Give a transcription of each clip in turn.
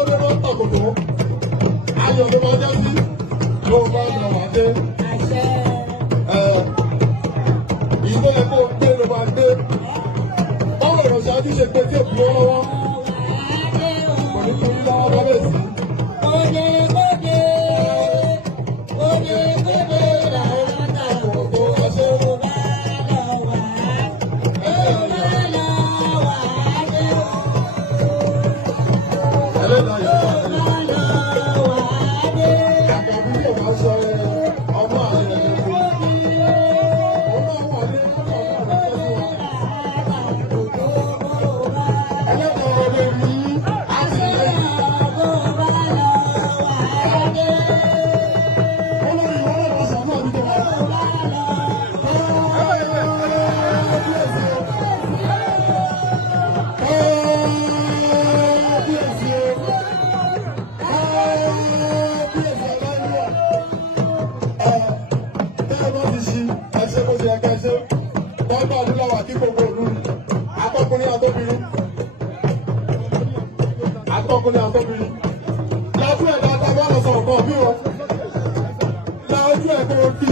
kódé ló ń tọ̀kòtò. Ayọ̀ ló máa jẹ́ sí. Yóò bá ń lọ wá dé. Ìgbó ẹ̀kọ́ gbé ló máa gbé. Báwo lọ ṣáájú ṣe pé tí èkó lọ́wọ́? Kò ní kí ní lọ́wọ́ bá bẹ̀ sí. Atọ́kùnrin àtọ́bìnrin lájú ẹ̀ dáadáa bá lọ sọ̀rọ̀ kan bí wọn lájú ẹ̀ kò fi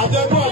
àjẹmọ́